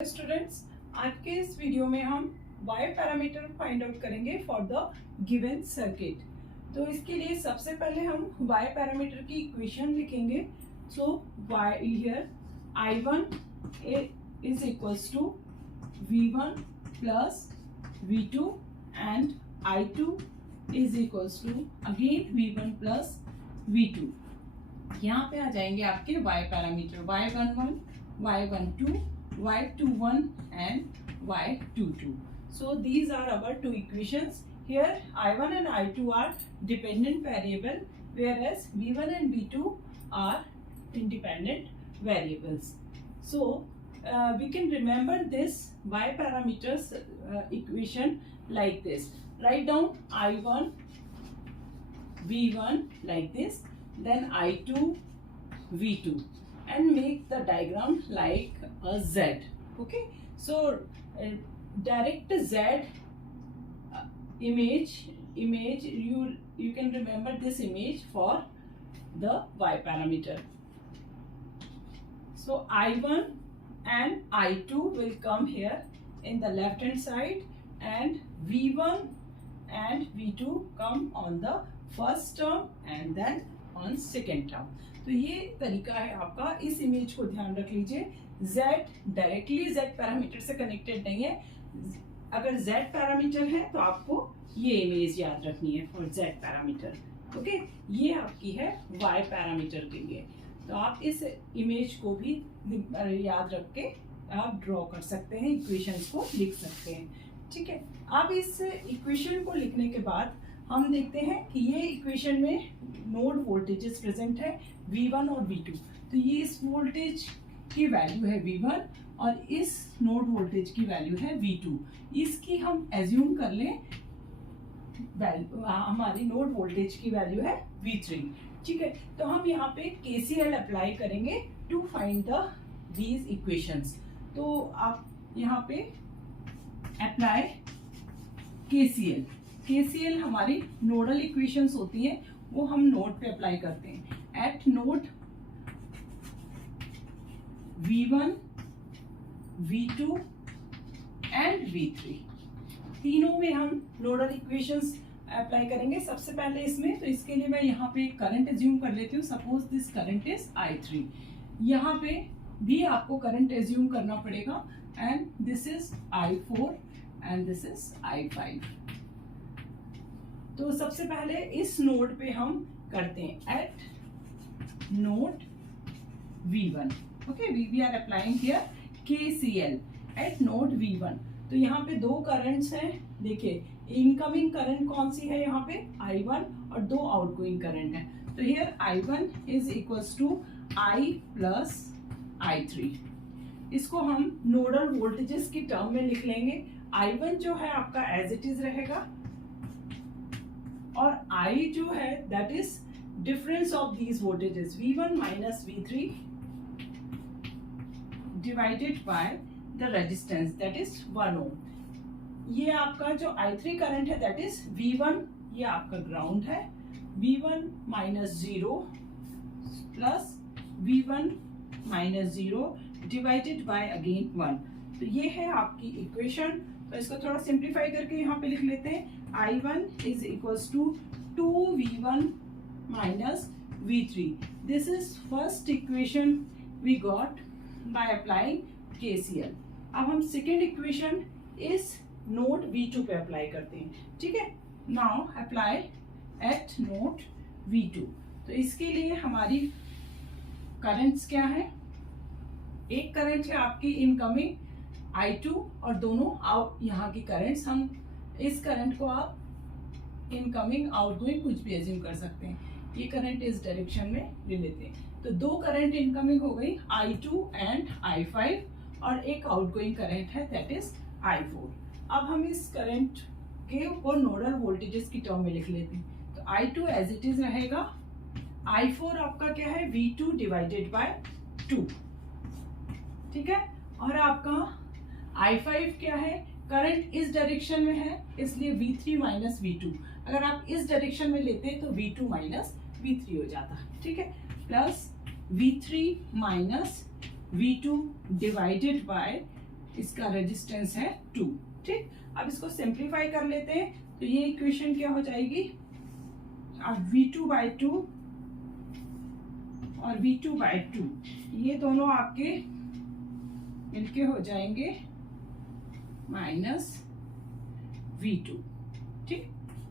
Students, आज के इस वीडियो में हम y पैरामीटर फाइंड आउट करेंगे फॉर द गिवन सर्किट। तो इसके लिए सबसे पहले हम y पैरामीटर की इक्वेशन लिखेंगे। So y here I1 is equals to V1 plus V2 and I2 is equals to again V1 plus V2। यहाँ पे आ जाएंगे आपके y parameter y11, y12, y21 and y22. So these are our two equations. Here I1 and I2 are dependent variable, whereas V1 and V2 are independent variables. So we can remember this y parameters equation like this. Write down I1 V1 like this, then I2 V2, and make the diagram like a Z. Okay, so direct Z image you can remember this image for the y parameter. So I1 and I2 will come here in the left hand side, and V1 and V2 come on the first term and then on second term. तो ये तरीका है आपका। इस image को ध्यान रख लीजिए। Z डायरेक्टली Z पैरामीटर से कनेक्टेड नहीं है। अगर Z पैरामीटर है तो आपको ये इमेज याद रखनी है फॉर Z पैरामीटर। ओके, ये आपकी है Y पैरामीटर के लिए। तो आप इस इमेज को भी याद रख के आप ड्रॉ कर सकते हैं, इक्वेशंस को लिख सकते हैं। ठीक है, अब इस इक्वेशन को लिखने के बाद हम देखते हैं कि ये इक्वेशन में नोड वोल्टेजेस प्रेजेंट है V1 और V2। तो ये इस वोल्टेज की वैल्यू है V1 और इस नोड वोल्टेज की वैल्यू है V2। इसकी हम एज्यूम कर लें हमारी नोड वोल्टेज की वैल्यू है V3। ठीक है, तो हम यहाँ पे KCL अप्लाई करेंगे टू फाइंड दीज इक्वेशंस। तो आप यहाँ पे अप्लाई KCL हमारी नोडल इक्वेशंस होती हैं, वो हम नोड पे अप्लाई करते हैं। At node V1, V2 and V3, तीनों में हम नोडल इक्वेशंस अप्लाई करेंगे। सबसे पहले इसमें, तो इसके लिए मैं यहाँ पे करंट एज्यूम कर लेती हूँ। Suppose this current is I3। यहाँ पे भी आपको करंट एज्यूम करना पड़ेगा, and this is I4 and this is I5। तो सबसे पहले इस नोड पे हम करते हैं at node V1। Okay, we are applying here KCL at node V1। तो यहाँ पे दो करंट्स हैं। देखिए, इनकमिंग करंट कौन सी है यहाँ पे I1 और दो आउटगोइंग करंट है। तो here I1 is equals to I plus I3। इसको हम नोडल वोल्टेजेस की टर्म में लिख लेंगे। I1 जो है आपका एज इट इज रहेगा, और I जो है that is difference of these voltages V1 minus V3 divided by the resistance that is 1 ओम। ये आपका जो I3 करंट है दैट इज V1, ये आपका ग्राउंड है, V1 minus 0 plus V1 minus 0 divided by again 1। तो ये है आपकी इक्वेशन। तो इसको थोड़ा सिंप्लीफाई करके यहाँ पे लिख लेते हैं। I1 is equals to 2V1 minus V3। This is first equation we got by applying KCL। अब हम सेकेंड इक्वेशन इस नोड V2 पे अप्लाई करते हैं। ठीक है, now apply eight node V2। तो इसके लिए हमारी करंट्स क्या है? एक करंट है आपकी इनकमिंग I2 और दोनों आउट यहाँ की करंट्स। हम इस करंट को आप इनकमिंग आउटगोइंग कुछ भी एज्यूम कर सकते हैं। ये करंट इस डायरेक्शन में ले लेते हैं। तो दो करंट इनकमिंग हो गई I2 एंड I5, और एक आउटगोइंग करंट है दैट इज I4। अब हम इस करंट के को नोडल वोल्टेजेस की टर्म में लिख लेते हैं। तो I2 एज इट इज रहेगा, I4 आपका क्या है V2 डिवाइडेड बाय 2। ठीक है, और आपका I5 क्या है? करंट इस डायरेक्शन में है, इसलिए V3 माइनस V2। अगर आप इस डायरेक्शन में लेते तो V2 माइनस V3 हो जाता। ठीक है, plus V3 minus V2 divided by इसका रेजिस्टेंस है 2। ठीक, अब इसको सिंप्लीफाई कर लेते हैं तो ये इक्वेशन क्या हो जाएगी, अब V2/2 और V2/2 ये दोनों आपके मिलके हो जाएंगे -V2। ठीक,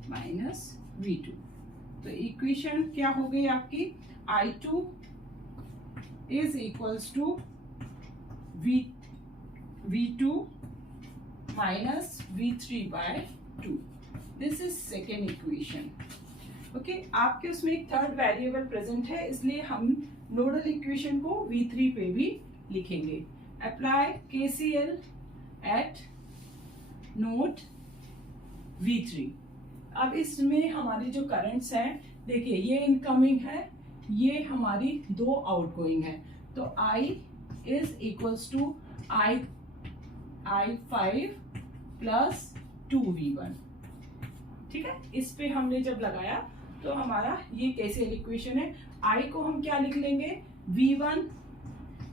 -V2। तो इक्वेशन क्या हो गई आपकी, I2 is equals to V2 minus V3/2। This is second equation. Okay, आपके उसमें एक थर्ड वेरिएबल प्रेजेंट है, इसलिए हम नोडल इक्वेशन को V3 पे भी लिखेंगे। Apply KCL at node V3। अब इसमें हमारे जो करंट्स हैं, देखिए ये इनकमिंग है, ये हमारी 2 आउटगोइंग है, तो I is equals to I5 plus 2V1। ठीक है, इस पे हमने जब लगाया तो हमारा ये KCL इक्वेशन है। I को हम क्या लिख लेंगे, V1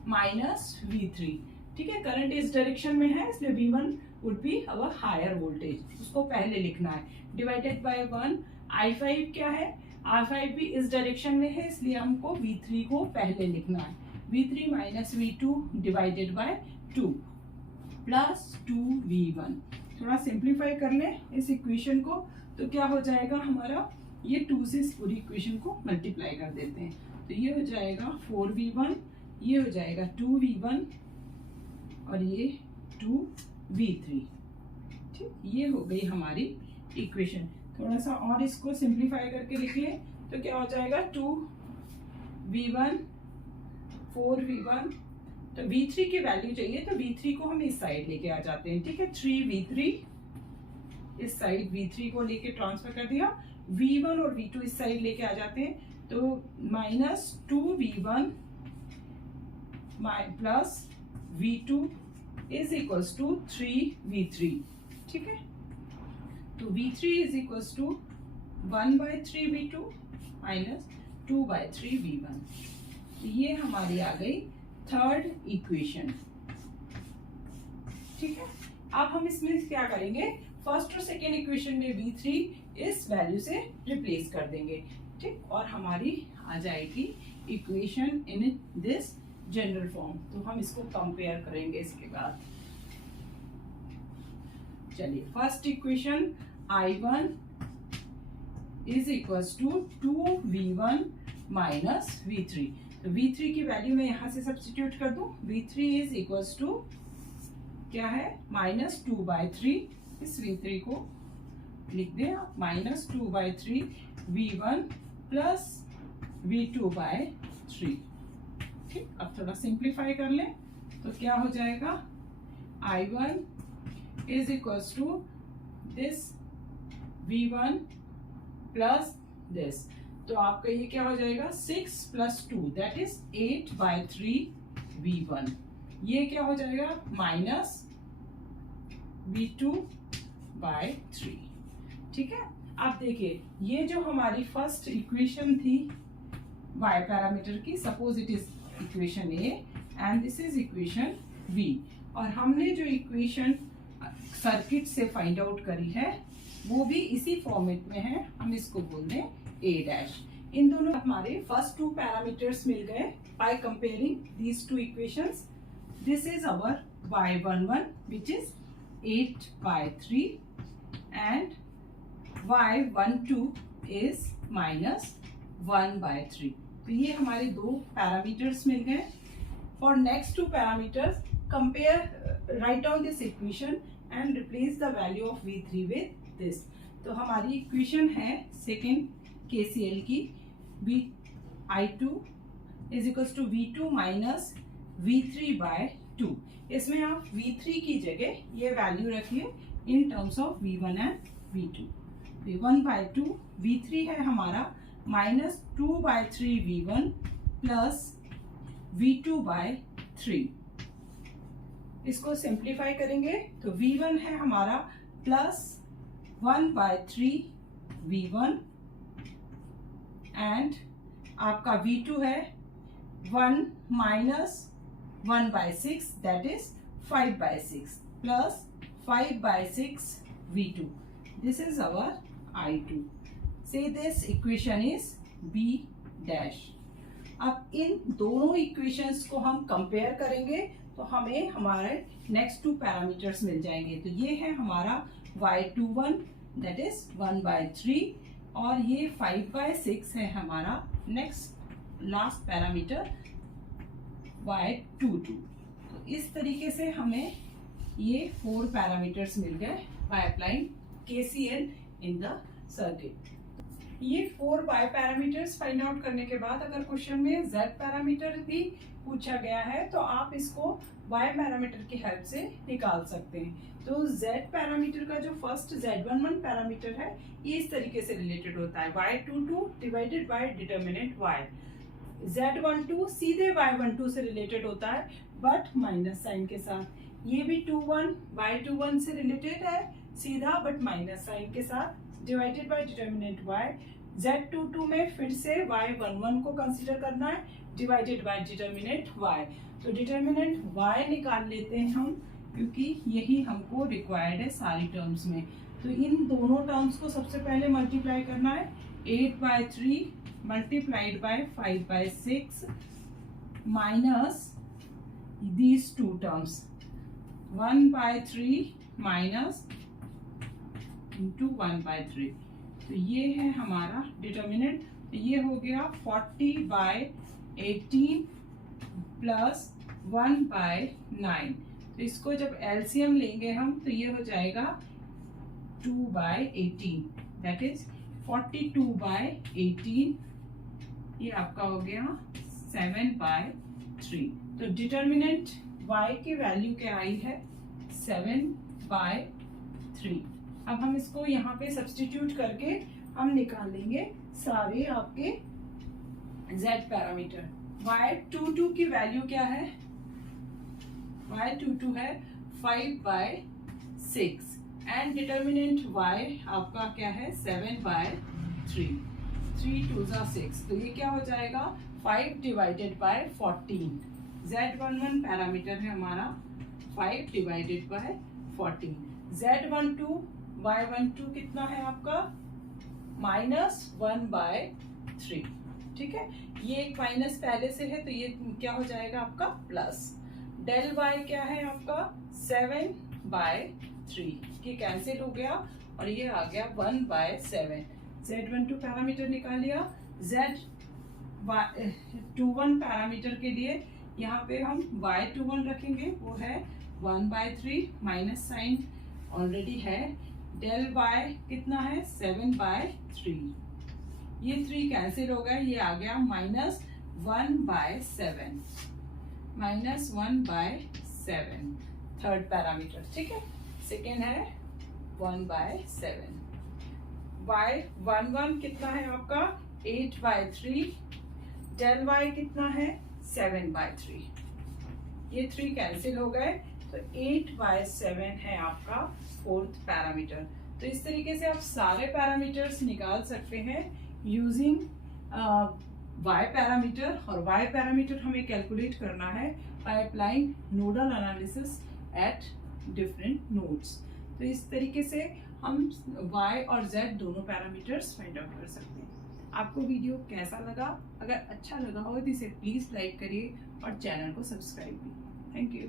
माइनस V3। ठीक है, करंट इस डायरेक्शन में है, इसलिए V1 would be our higher voltage, उसको पहले लिखना है, डिवाइडेड बाय 1। I5 क्या है, I5 भी इस डायरेक्शन में है, इसलिए हमको V3 को पहले लिखना है, V3 minus V2 divided by 2 plus 2V1। थोड़ा सिंप्लीफाई कर लें इस इक्वेशन को, तो क्या हो जाएगा हमारा, ये 2 से इस पूरी इक्वेशन को मल्टीप्लाई कर देते हैं, तो ये हो जाएगा 4V1, ये हो जाएगा 2V1 और ये 2V3। ठीक, ये हो गई हमारी इक्वेशन। थोड़ा सा और इसको सिंप्लीफाई करके लिखिए तो क्या हो जाएगा, 2V1 4V1, तो V3 की वैल्यू चाहिए, तो V3 को हम इस साइड लेके आ जाते हैं। ठीक है, 3V3 इस साइड V3 को लेके ट्रांसफर कर दिया, V1 और V2 इस साइड लेके आ जाते हैं, तो -2V1 plus V2 is equals to 3V3। ठीक है, तो V3 is equals to 1/3V2 minus 2/3V1। ये हमारी आ गई थर्ड इक्वेशन। ठीक है, अब हम इसमें क्या करेंगे, फर्स्ट और सेकेंड इक्वेशन में V3 इस वैल्यू से रिप्लेस कर देंगे। ठीक, और हमारी आ जाएगी equation in this general form. तो हम इसको कंपेयर करेंगे इसके बाद। चलिए, first equation I1 is equals to 2V1 minus V3। तो V3 की वैल्यू मैं यहां से सब्स्टिट्यूट कर दूं, V3 इज इक्वल्स टू क्या है, -2/3, इस V3 को लिख दें आप, -2/3 V1 प्लस V2/3। ठीक, अब थोड़ा सिंप्लीफाई कर लें तो क्या हो जाएगा, I1 is equals to this V1 plus this, तो आपका ये क्या हो जाएगा, 6 + 2 दैट इज 8/3 V1। ये क्या हो जाएगा, माइनस V2/3। ठीक है, अब देखिए ये जो हमारी फर्स्ट इक्वेशन थी y पैरामीटर की, suppose it is equation A and this is equation B, और हमने जो इक्वेशन सर्किट से फाइंड आउट करी है वो भी इसी फॉर्मेट में है, हम इसको बोल दें A'। इन दोनों हमारे फर्स्ट 2 पैरामीटर्स मिल गए by comparing these 2 equations. This is our y11 which is 8/3 and y12 is -1/3। तो ये हमारे 2 पैरामीटर्स मिल गए। For next 2 parameters compare, write down this equation and replace the value of V3 with this. तो हमारी equation है second KCL की, I2 is equals to V2 minus V3/2। इसमें आप V3 की जगह ये वैल्यू रखिए in terms of V1 and V2। 1/2 V3 है हमारा -2/3 V1 प्लस V2/3। इसको सिंप्लीफाई करेंगे तो V1 है हमारा प्लस 1/3 V1 एंड आपका V2 है 1 - 1/6 that is 5/6 plus 5/6 V2. This is our I2. Say this equation is B dash. अब इन दोनों इक्वेशंस को हम कंपेयर करेंगे तो हमें हमारे नेक्स्ट टू पैरामीटर्स मिल जाएंगे। तो ये है हमारा y21 दैट इज 1/3 और ये 5/6 है हमारा नेक्स्ट लास्ट पैरामीटर y22। तो इस तरीके से हमें ये 4 पैरामीटर्स मिल गए bye applying KCL in the circuit. ये 4 y पैरामीटर्स फाइंड आउट करने के बाद अगर क्वेश्चन में z पैरामीटर भी पूछा गया है तो आप इसको y पैरामीटर की हेल्प से निकाल सकते हैं। तो z पैरामीटर का जो फर्स्ट z11 पैरामीटर है ये इस तरीके से रिलेटेड होता है y22 divided by determinant y। z12 सीधे y12 से रिलेटेड होता है बट माइनस साइन के साथ। ये भी 21 y21 से रिलेटेड है सीधा बट माइनस साइन के साथ divided by determinant y। z22 में फिर से y11 को कंसीडर करना है डिवाइडेड बाय डिटर्मिनेंट y। तो डिटर्मिनेंट y निकाल लेते हैं हम क्योंकि यही हमको रिक्वायर्ड है सारी टर्म्स में। तो इन दोनों टर्म्स को सबसे पहले मल्टीप्लाई करना है 8/3 multiplied by 5/6 minus these two terms 1/3 minus into 1/3। तो ये है हमारा डिटर्मिनेंट। तो ये हो गया 40/18 प्लस 1/9। तो इसको जब एलसीएम लेंगे हम तो ये हो जाएगा 2/18 दैट इज 42/18। ये आपका हो गया 7/3। तो डिटर्मिनेंट y की वैल्यू क्या आई है 7/3। अब हम इसको यहाँ पे सब्स्टिट्यूट करके हम निकाल लेंगे सारे आपके z पैरामीटर। y22 की वैल्यू क्या है y22 है 5/6 एंड डिटर्मिनेंट y आपका क्या है 7/3। 3 2 6। तो ये क्या हो जाएगा 5 डिवाइडेड बाय 14। z11 पैरामीटर है हमारा 5 डिवाइडेड बाय 14। z12 y12 कितना है आपका -1/3। ठीक है, ये एक माइनस पहले से है तो ये क्या हो जाएगा आपका प्लस। डेल y क्या है आपका 7/3। ये कैंसिल हो गया और ये आ गया 1/7। z12 पैरामीटर निकाल लिया। z21 पैरामीटर के लिए यहाँ पे हम y21 रखेंगे वो है 1/3 माइनस साइन ऑलरेडी है। डेल y कितना है 7/3। ये 3 कैंसिल हो गए ये आ गया -1/7 -1/7 थर्ड पैरामीटर। ठीक है, सेकेंड है 1/7। y11 कितना है आपका 8/3। डेल y कितना है 7/3। ये 3 कैंसिल हो गए तो 8/7 है आपका फोर्थ पैरामीटर। तो इस तरीके से आप सारे पैरामीटर्स निकाल सकते हैं यूजिंग y पैरामीटर। और y पैरामीटर हमें कैलकुलेट करना है by applying nodal analysis at different nodes. तो इस तरीके से हम y और z दोनों पैरामीटर्स फाइंड आउट कर सकते हैं। आपको वीडियो कैसा लगा? अगर अच्छा लगा हो तो इसे प्लीज लाइक करिए और चैनल को सब्सक्राइब भी। Thank you.